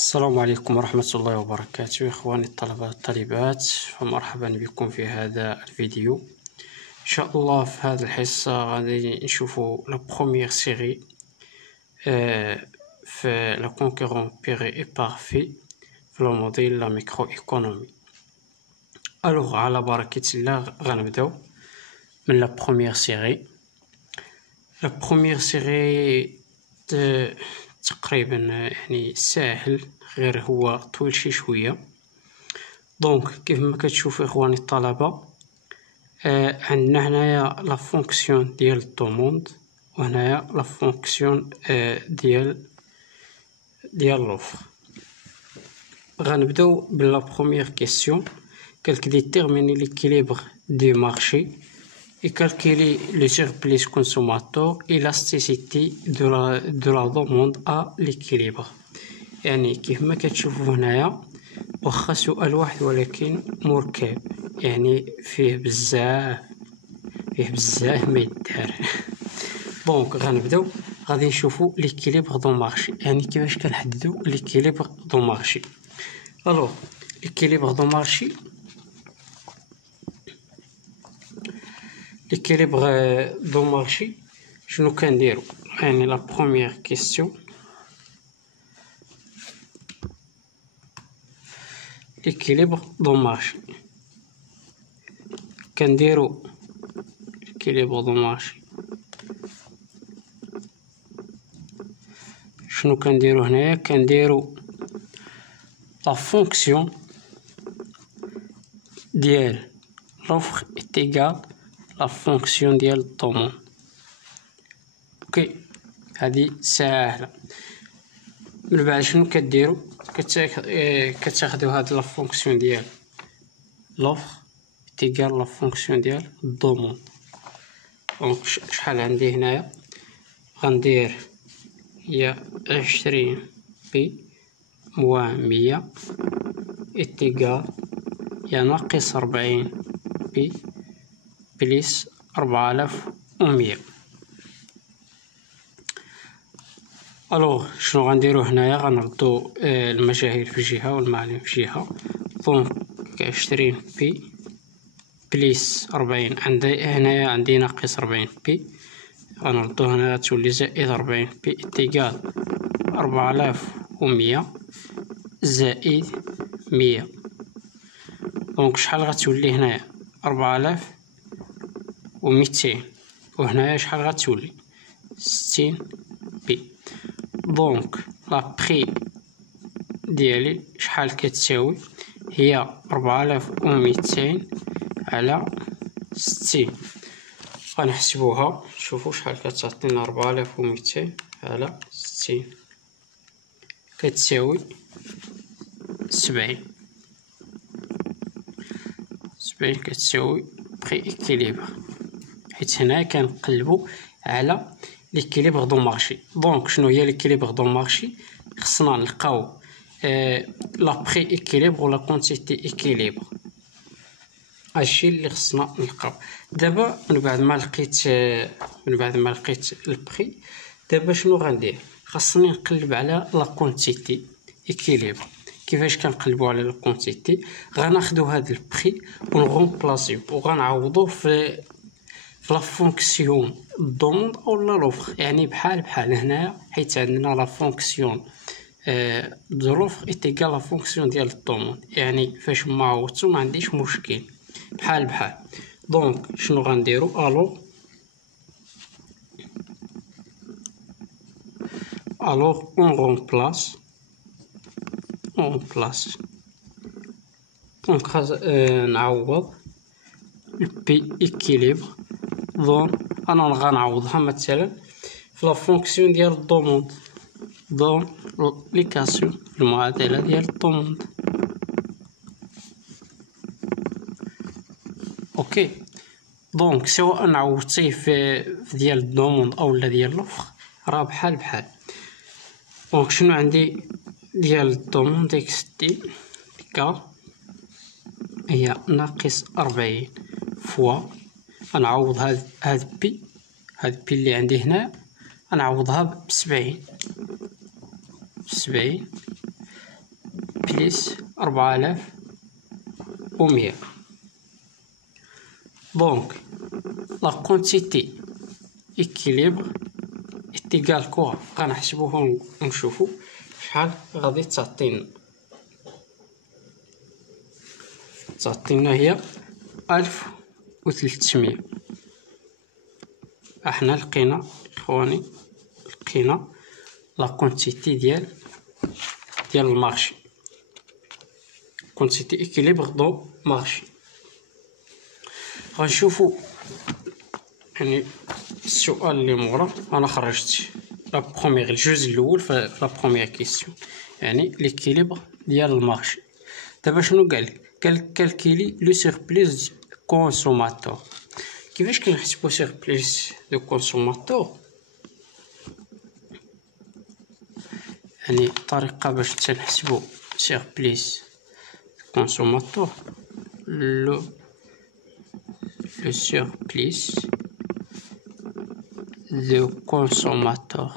السلام عليكم ورحمة الله وبركاته إخواني الطلبة والطالبات، فمرحبا بكم في هذا الفيديو. إن شاء الله في هذه الحصة غادي نشوفوا لا بروميير سيري في لا كونكورون بيغي إي بارفي في لو موديل لا ميكرو إيكونومي. ألوغ على بركة الله غنبداو من لا بروميير سيري. لا بروميير سيري تقريبا يعني ساهل، غير هو طويل شويه. دونك كيف ما كتشوفوا اخواني الطلبه، عندنا هنايا لا فونكسيون ديال الدوموند، وهنايا لا فونكسيون ديال لوفر. غنبداو بلا بروميير كيسيون. كالك ديتيرميني ليكيليبر دو مارشي et calculer le surplus consommateur et l'élasticité de la demande à l'équilibre. يعني كيف ما كتشوفوا هنايا واخا سؤال واحد ولكن مركب، يعني فيه بزاف ما يدار. دونك غنبداو غادي نشوفوا ليكيليبر دو مارشي، يعني كيفاش كنحددوا ليكيليبر دو مارشي. الوغ ليكيليبر دو مارشي، l'équilibre du marché شنو كنديرو؟ يعني لا بروميير كيسيون l'équilibre du marché كنديرو l'équilibre du marché شنو كنديرو هنايا؟ كنديرو لا فونكسيون ديال l'offre est égale لا فونكسيون ديال الضمان. اوكي، هذه ساهله. من بعد شنو كديروا؟ كتاخذوا هاد لا فونكسيون ديال لوفر تيغال لا فونكسيون ديال الضمان. دونك شحال عندي هنايا؟ غندير هي 20 بي موان 100 اتيغال هي ناقص 40 بي بليس 4100. الوغ شنو غنديرو هنايا؟ غنردو المجاهيل في جهه والمعلم في جهه. دونك 20 بي بليس 40 عندي هنايا عندي ناقص 40 بي، غنردو هنا تولي زائد 40 بي اتيغال 4100 زائد 100. دونك شحال غتولي هنايا؟ 4200. وهنايا شحال غتولي؟ 60 بي. دونك لا بري ديالي شحال كتساوي؟ هي 4200 على 60. غنحسبوها، شوفوا شحال كتعطينا. 4200 على 60 كتساوي 70. كتساوي بري إكيليبر، حيت هنا كنقلبوا على ليكيليبر دو مارشي. دونك شنو هي ليكيليبر دو مارشي؟ خصنا نلقاو لا بري إكيليبر ولا كونتيتي إكيليبر. هادشي اللي خصنا نلقاو. دابا من بعد ما لقيت البري، دابا شنو غندير؟ خاصني نقلب على لا كونتيتي إكيليبر. كيفاش كنقلبوا على لا كونتيتي؟ غناخذوا هذا البري ونغومبلاسيو وغنعوضوه في لا فونكسيون دوموند اولا لوفر، يعني بحال هنايا حيت عندنا لا فونكسيون دو لوفر ايتيغال لا فونكسيون ديال الدوموند، يعني فاش ما عوضتو ما عنديش مشكل، بحال. دونك شنو غنديرو؟ الوغ اون رومبلاس. دونك نعوض البي إكيليبر. دون انا غنعوضها مثلا في لا فونكسيون ديال الدوموند، دون ليكاسيون المعادله ديال الدوموند. اوكي، دونك سواء عوضتيه في ديال الدوموند او لا ديال لوفر راه بحال. دونك شنو عندي ديال الدوموند؟ اكس دي كا هي ناقص 40 فوا غنعوض هاد بي اللي عندي هنا غنعوضها ب70 بليس 4100. دونك لا كونتيتي إكيليبر إتيكال كوا غنحسبوها ونشوفو شحال غادي تعطينا هي 1300. احنا لقينا اخواني لا كونتيتي ديال المارشي، كونتيتي إكيليبر دو مارشي. غنشوفو يعني السؤال اللي مورا انا خرجت لا بروميير الجزء الاول في لا بروميير كيسيون، يعني ليكيليبر ديال المارشي. دابا شنو قالك؟ كالكيلي لو سيربليس كونسوماتور. كيفاش كنحسبو سيربليس دو كونسوماتور؟ يعني طريقه باش تنحسبو سيربليس كونسوماتور، لو سيربليس دو كونسوماتور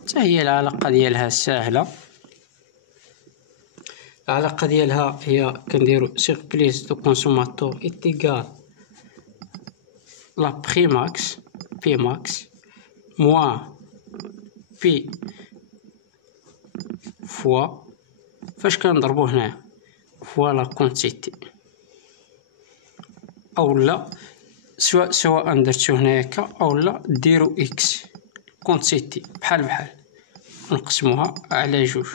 حتى هي العلاقه ديالها ساهله. العلاقه ديالها هي كنديرو سيربليس دو كونسوماتور إتيكال لا بري ماكس بي ماكس موان بي فوا فاش كنضربو هنايا فوا لا كونتيتي، اولا سواء درتو هنايا كا اولا ديرو اكس كونتيتي بحال نقسموها على جوج.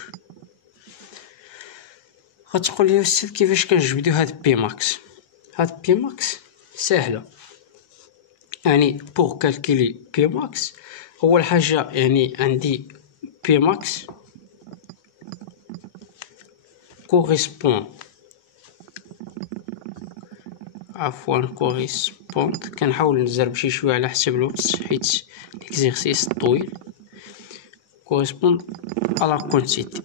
غتقول لي استاذ كيفاش كنجبدو هاد بي ماكس؟ هاد بي ماكس ساهله، يعني بوغ كالكولي بي ماكس اول حاجه يعني عندي بي ماكس كوريسبون كوريسبوند. كنحاول نزرب شويه على حسب الوقت حيت ليكزيرسيس طويل. كوريسبوند à la quantité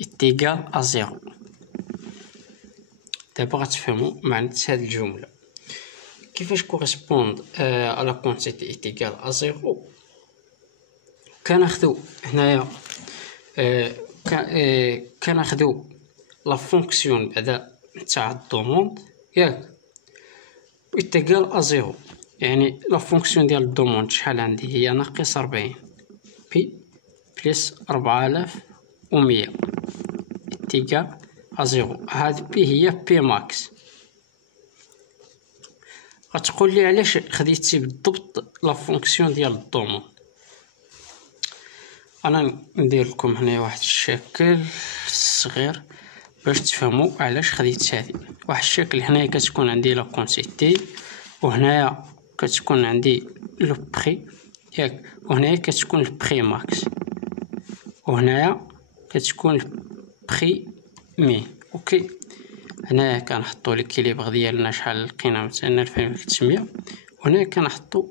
est égal à 0. دابا غتفهموا معنى هاد الجمله. كيفاش كوريسبوند à la quantité est égal à 0؟ كناخدو هنايا كناخدو لا فونكسيون بعدا تاع الدوموند ياك إتيكال à 0، يعني لا فونكسيون ديال الدوموند شحال عندي؟ هي ناقص 40 بي بلس 4100 إتيكال à 0. هاد بي هي بي ماكس. غتقول لي علاش خديتي بالضبط لا فونكسيون ديال الدوموند؟ انا ندير لكم هنا واحد الشكل صغير باش تفهموا علاش خديت هذه. واحد الشكل هنايا كتكون عندي لا كونتيتي، وهنايا كتكون عندي لو بري ياك، وهنايا كتكون البري ماكس، وهنايا كتكون البري مي. اوكي، هنايا كنحطوا ليكيليبر ديالنا شحال لقينا مثلا 2300، وهنايا كنحطوا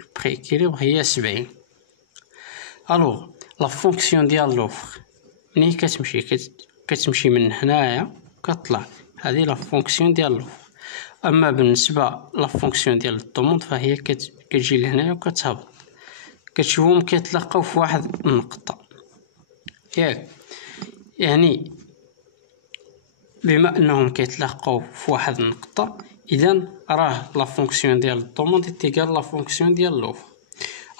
البري كيليبر هي 70. الوغ لا فونكسيون ديال لوفر ملي كتمشي من هنايا كطلع، هذه لا فونكسيون ديال لوفر. اما بالنسبه لا فونكسيون ديال الدوموند فهي كتجي لهنايا وكتهبط. كتشوفهم كيتلاقاو في واحد النقطه ياك، يعني بما انهم كيتلاقاو في واحد النقطه اذا راه لا فونكسيون ديال الدوموند إتيكال لا فونكسيون ديال لوفر.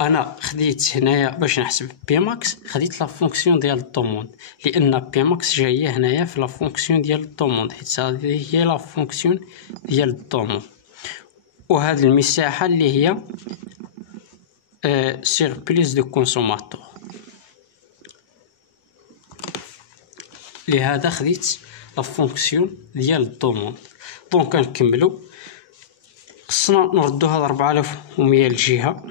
انا خديت هنايا باش نحسب بي ماكس خديت لا فونكسيون ديال الدوموند، لان بي ماكس جايه هنايا في لا فونكسيون ديال الدوموند حيت هذه هي لا فونكسيون ديال الدوموند. وهذه المساحه اللي هي سيربليس دو كونسوماتور، لهذا خديت لا فونكسيون ديال الدوموند. دونك كنكملوا، خصنا نردو هاد 4100 للجهه،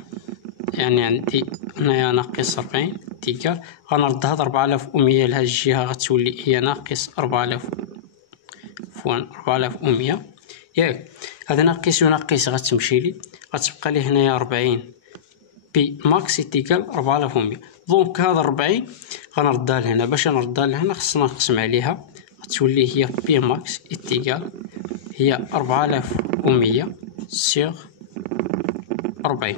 يعني عندي هنايا ناقص 40 إتيكال غنرد هاد 4100 لهاد الجهه غتولي هي ناقص 4100 ياك. هذا ناقص وناقص غتمشي لي، غتبقى لي هنايا 40 بي ماكس إتيكال 4100. دونك هاد 40 غنردها لهنا، باش نردها لهنا خصنا نقسم عليها غتولي هي بي ماكس إتيكال هي 4100 سيغ 40.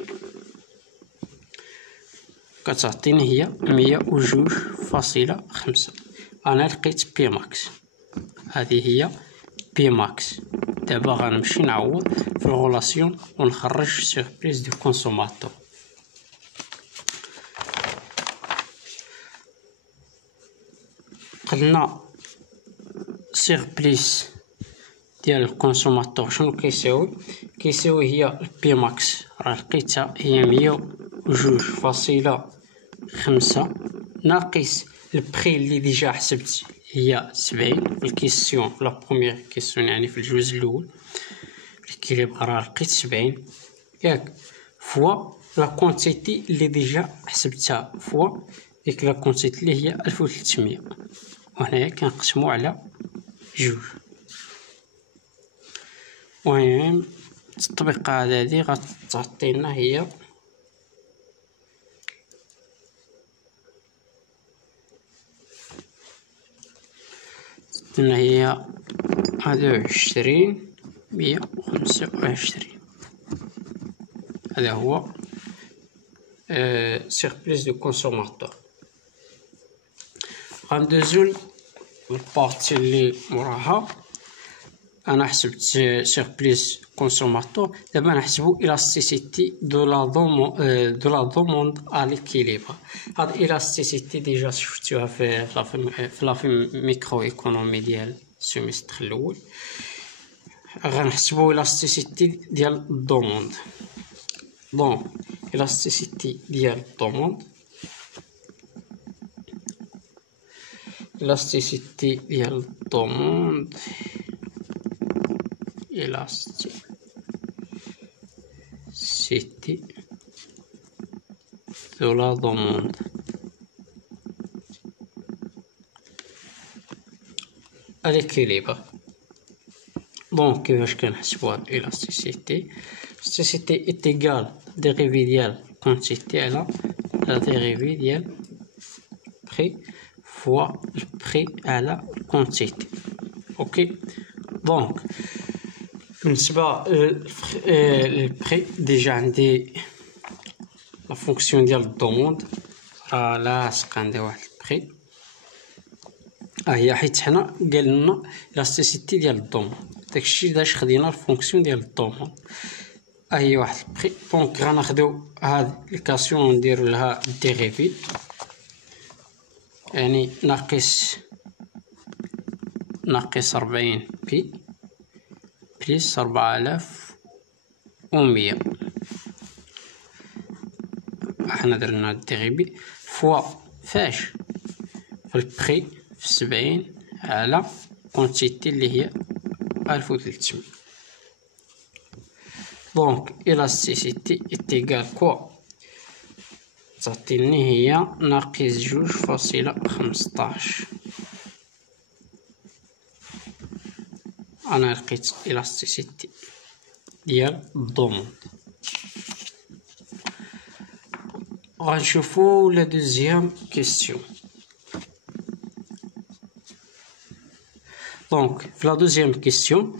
كتعطيني هي 102.5. أنا لقيت بي ماكس، هذه هي بي ماكس. دابا غنمشي نعوض في الغولاسيون ونخرج سيربريز دو كونسوماتور. قلنا سيربريز ديال الكونسوماتور شنو كيساوي هي بي ماكس، راه لقيتها هي 102.5 ناقص البري اللي ديجا حسبت هي 70 في الكيسيون، في لا بروميير كيسيون يعني في الجزء الاول الكيليبر راه لقيت 70 ياك، فوا لا كونتيتي اللي ديجا حسبتها فوا ديك لا كونتيتي اللي هي 1300، وهنايا كنقسمو على 2. المهم التطبيقة هذه غتعطينا هي هي 21,125. هذا هو سيربريز دو كونسوماتور. غندوزو البارتي اللي موراها. انا حسبت سيربريز كونسوماتور، دابا نحسبو الاستيسيتي دو لا دوموند ا ليكيليبر. هاد الاستيسيتي ديجا شفتوها في لا ميكرو ايكونومي ديال السيمستر الاول. غنحسبو الاستيسيتي ديال الدوموند. دونك الاستيسيتي ديال الدوموند، الاستيسيتي ديال الدوموند elasticity de la demande. à l'équilibre. Donc كيفاش كنحسبوها الالاستيسيتي؟ الاستيسيتي est égal dérivé ديال quantité على la dérivée ديال prix fois le prix على quantité. اوكي دونك بالنسبة للبري ديجا عندي لا فونكسيون ديال الدوموند راه لاصق عندي واحد البري، هي حيت حنا قال لنا لاستيسيتي ديال الدوموند، داكشي علاش خدينا الفونكسيون ديال الدوموند. هي واحد البري. دونك غناخدو هاد الكاسيون نديرو لها ديريفي، يعني ناقص 40 بي بليس 4100. حنا درنا الديريبي فوا فاش في البري في 70 على كونتيتي اللي هي 1300. دونك الاستيسيتي اتيكال كوا تعطيني هي ناقص 2.15. انا لقيت الاستيسيتي ديال الدوموند. غنشوفو لا دوزيام كيسيون. دونك في لا دوزيام كيسيون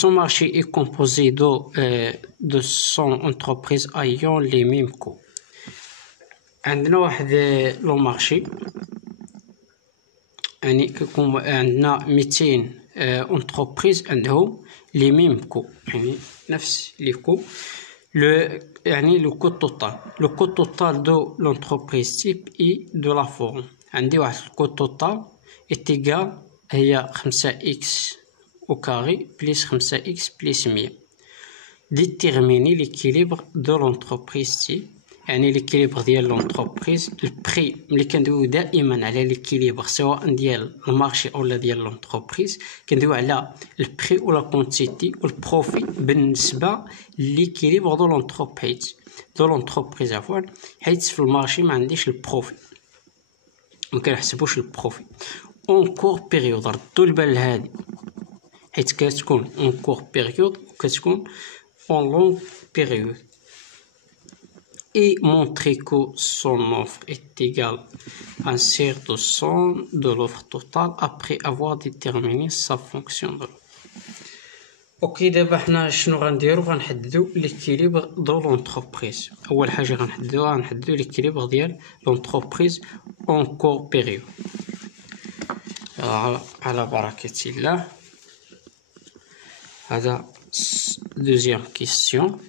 son marché est composé de 100 entreprises ayant les mêmes coûts. عندنا واحد لو مارشي، يعني كيكون عندنا 200 entreprises عندهم les mêmes coûts، يعني نفس لي كو. يعني le coût total de l'entreprise type et de la forme. عندي واحد le coût total est égal هي 5x au carré plus 5x plus 100. Déterminer l'équilibre de l'entreprise type، يعني l'équilibre ديال l'entreprise. البري ملي كندويو دائما على l'équilibre سواء ديال المارشي اولا ديال l'entreprise كندويو على البري ولا كونتيتي والبروفي بالنسبه l'équilibre de l'entreprise عفوا، حيت في المارشي ما عنديش البروفي، ما كنحسبوش البروفي. اون كور بيريود، ردوا البال لهادي حيت كتكون اون كور بيريود وكتكون اون لونغ بيريود. Et montrer que son offre est égale à un tiers de somme de l'offre totale après avoir déterminé sa fonction de l'offre. اوكي، دابا حنا شنو غنديرو؟ غنحددو ليكيليبر دو لونتربريز. اول حاجه غنحددو ليكيليبر ديال لونتربريز اون كور بيريود. على بركه الله. هذا دوزيام كيسيون.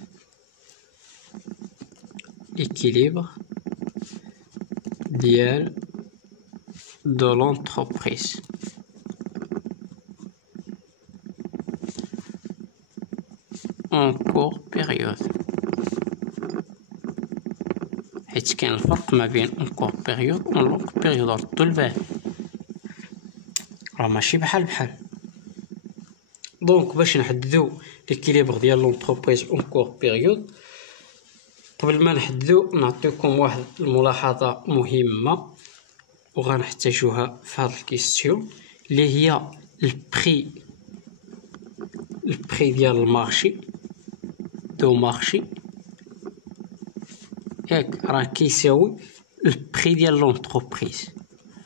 équilibre ديال de l'entreprise. En court période. حيت كاين الفرق ما بين en court période و long période. ردوا البال، راه ماشي بحال. دونك باش نحددو l'équilibre ديال لونتربريز en court période، قبل ما نحددو نعطيكم واحد الملاحظة مهمة وغنحتاجوها في هاد الكيستيون، اللي هي البري ديال المارشي دو مارشي، ياك راه كيساوي البري ديال لونتربريز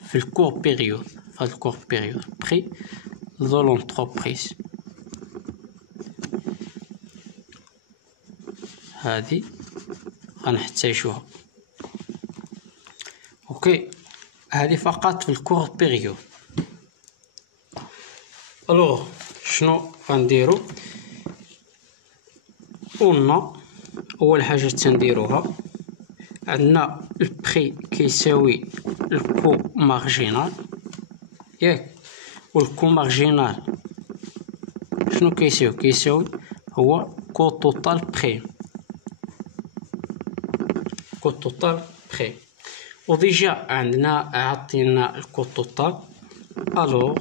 في الكور بيريود. في هاد الكور بيريود بري دو لونتربريز هادي غنحتاجوها. اوكي، هذه فقط في الكور بيريود. الوغ شنو غنديرو؟ قلنا اول حاجه تنديروها، عندنا البري كيساوي الكو مارجينال، ياك، والكو مارجينال شنو كيساوي هو كو توتال بري. كو توتال بري، وديجا عندنا عطينا الكو توتال. الوغ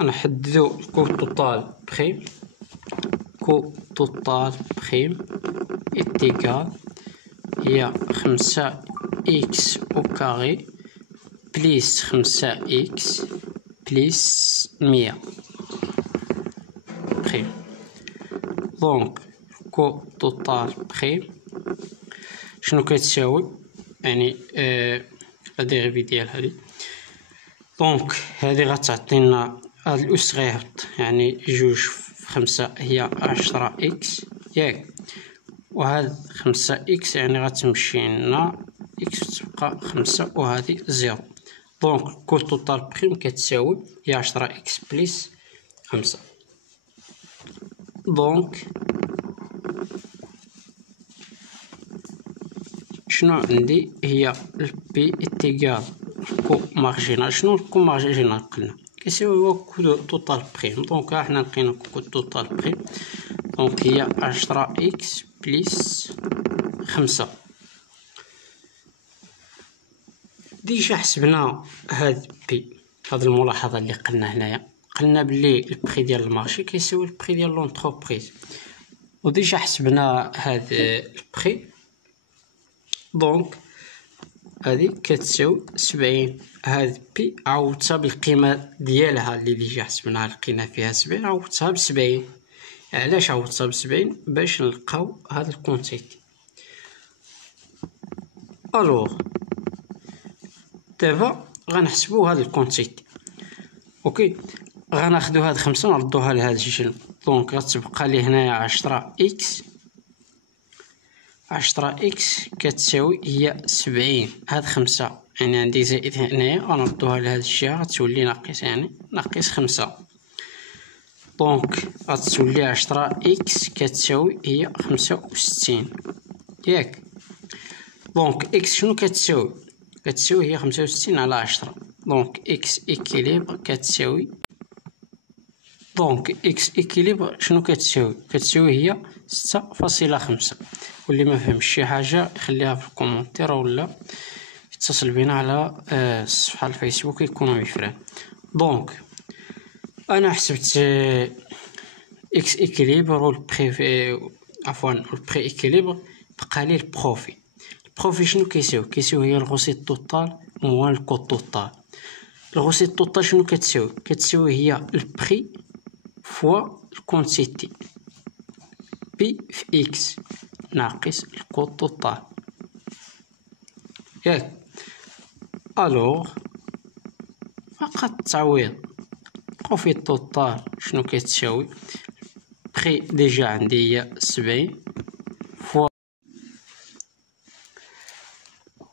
نحددو الكو توتال بريم. كو توتال بريم إتيكال هي 5 إكس أو كاري بليس 5 إكس بليس 100 بريم. دونك كو توتال بريم شنو كتساوي؟ يعني لا ديريفي ديال هادي. دونك هادي غتعطينا هاد الأس غيهبط، يعني 2 في 5 هي 10 إكس، ياك، وهاد 5 إكس يعني غتمشي لنا إكس تبقى 5 وهادي 0. دونك كل توتال بريم كتساوي هي 10 إكس بليس 5. دونك شنو عندي؟ هي البي إتيكال كو مارجينال. شنو الكو مارجينال؟ قلنا كيساوي هو كو توتال بريم. دونك ها حنا لقينا كو توتال بريم، دونك هي 10 إكس بليس 5. ديجا حسبنا هاد بي. هاد الملاحظة اللي قلنا هنايا، قلنا بلي البري ديال المارشي كيساوي البري ديال لونتربريز، وديجا حسبنا هاد البري. دونك هادي كتساوي 70. هاد بي عوضتها بالقيمة ديالها اللي ديجا حسبناها، لقينا فيها 70، عوضتها ب70. علاش عوضتها ب70؟ باش نلقاو هاد الكونتيتي. الوغ دابا غنحسبو هاد الكونتيتي. اوكي، غناخدو هاد 5 نردوها لهاد الجنب. دونك غتبقى لي هنايا 10 إكس. 10 إكس كتساوي هي 70. هاد 5 يعني عندي زائد هنايا، غنردوها لهاد الجهة غتولي ناقص، يعني ناقص 5. دونك غتولي 10 إكس كتساوي هي 65، ياك. دونك إكس شنو كتساوي؟ كتساوي هي 65 على 10. دونك إكس إكيليبر كتساوي، دونك إكس إكيليبر شنو كتساوي؟ كتساوي هي 6.5. واللي ما فهمش شي حاجة يخليها في الكومنتير ولا يتصل بينا على الصفحة الفيسبوك ايكونومي فران. دونك انا حسبت اكس اكيليبر والبري، عفوا البري اكيليبر، بقى لي البروفي. البروفي شنو كيساوي؟ كيساوي هي الغوسيت توتال موان الكود توتال. الغوسيت توتال شنو كتساوي؟ كتساوي هي البري فوا الكونتيتي بي في اكس ناقص الكود توتال، ياك. الوغ خط التعويض بروفيت توتال شنو كتساوي بخي ديجا عندي هي 70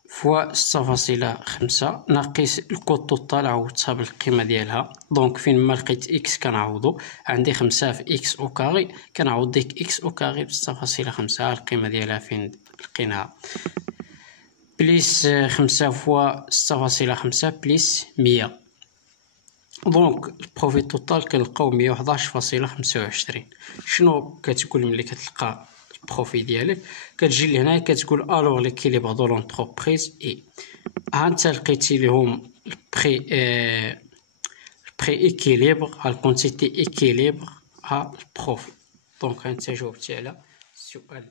فوا 6.5 ناقص الكود توتال عوضتها بالقيمة ديالها. دونك فين ما لقيت اكس كنعوضو، عندي 5 في اكس او كاري كنعوض ديك اكس او كاري ب6.5 القيمة ديالها فين لقيناها بليس 5 فوا 6.5 بليس 100. دونك البروفيت توتال كنلقاو 111.25. شنو كتقول ملي كتلقى البروفي ديالك؟ كتجي لهنا كتقول الوغ ليكيليبر دو لونتربريز اي ها انت لقيتي لهم البري البري ايكيليبر، ها الكونتيتي ايكيليبر، ها البروفي. دونك انت جاوبتي على السؤال.